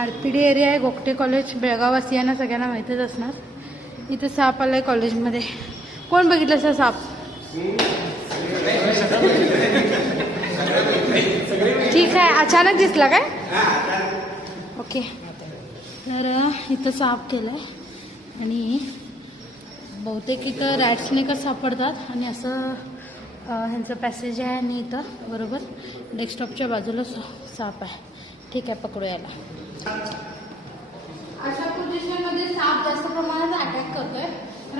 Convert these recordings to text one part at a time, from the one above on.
RPD area आहे, Gogate college, बेळगाववासियांना सगळ्यांना माहितीच असणार. इथे साप आलाय कॉलेजमध्ये. कोण बघितलं असा साप? ठीक आहे, अचानक दिसला काय? ओके. तर इथं साप केलं आहे आणि बहुतेक इथं रॅट स्नेकच सापडतात. आणि असं ह्यांचं पॅसेज आहे आणि इथं बरोबर डेस्कटॉपच्या बाजूला साप आहे. ठीक आहे, पकडू याला. अशा पोझिशनमध्ये साप जास्त प्रमाणात अटॅक करतोय.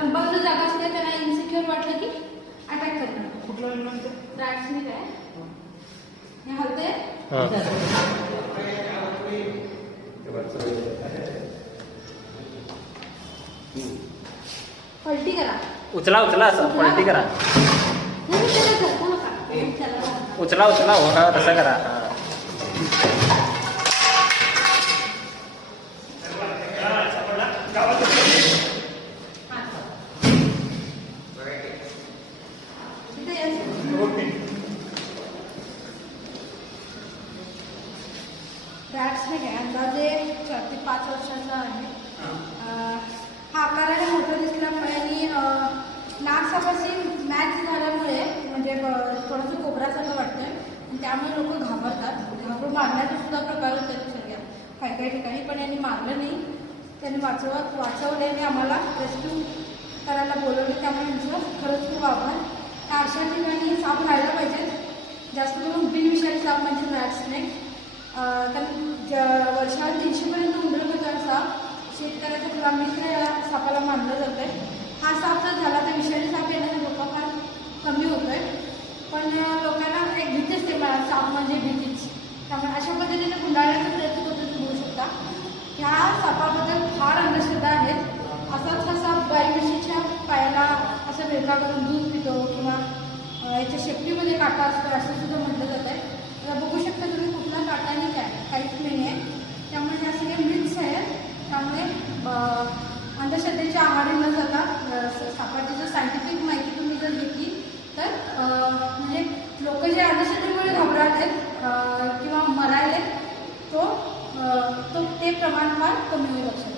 रंबागला जागा असते, त्यांना इन्सिक्युअर वाटलं की अटॅक करतात. कुठलं रॅट स्नेक आहे हे हलते. पलटी करा, उचला उचला, असं पलटी करा. उचला उचला, हो का तसं करा. रॅट स्नेक आहे, अंदाजे 4 ते 5 वर्षाचा आहे. हा आकाराने मोठा दिसल्यामुळे आणि नागसापाशी मॅच झाल्यामुळे म्हणजे थोडंसं कोबरासारखं वाटतं आणि त्यामुळे लोक घाबरतात. घाबरून मारण्याचा सुद्धा प्रकार होतात सगळ्या काही काही ठिकाणी. पण यांनी मारलं नाही, त्यांनी वाचवले आणि आम्हाला रेस्क्यू करायला बोलवले. त्यामुळे आमचं खरंच खूप आभार. त्या अशा ठिकाणी साप राहायला पाहिजेत, जास्त करून बिनविषारी साप म्हणजे रॅट स्नेक. कारण वर्षाला 300पर्यंत उंदरं होतात साप. शेतकऱ्याचं ग्रामीण या सापाला मानलं जातं आहे. हा साप जर झाला तर विषारी साप येण्याचा धोका फार कमी होतो आहे. पण लोकांना एक भीती असते, साप म्हणजे भीतीच. त्यामुळे अशा पद्धतीने गुंडाळण्याचा प्रयत्न करतो. तुम्ही होऊ शकता. ह्या सापाबद्दल फार अंधश्रद्धा आहेत. असाच हा साप गाई म्हशीच्या पायाला असं वेगळा करून दूध पितो किंवा याच्या शेपटीमध्ये काटा असतो असं सुद्धा म्हटलं जातं आहे. तर बघू शकता तुम्ही कुठला काटा आणि काय काहीच नाही आहे. त्यामुळे ह्या सगळ्या मिथ्स आहेत. त्यामुळे अंधश्रद्धेच्या आहारी न जाता सापाची जर सायंटिफिक माहिती तुम्ही जर घेतली तर म्हणजे लोक जे अंधश्रद्धेमुळे घाबरत आहेत किंवा मरायले तो ते प्रमाण फार कमी होईल.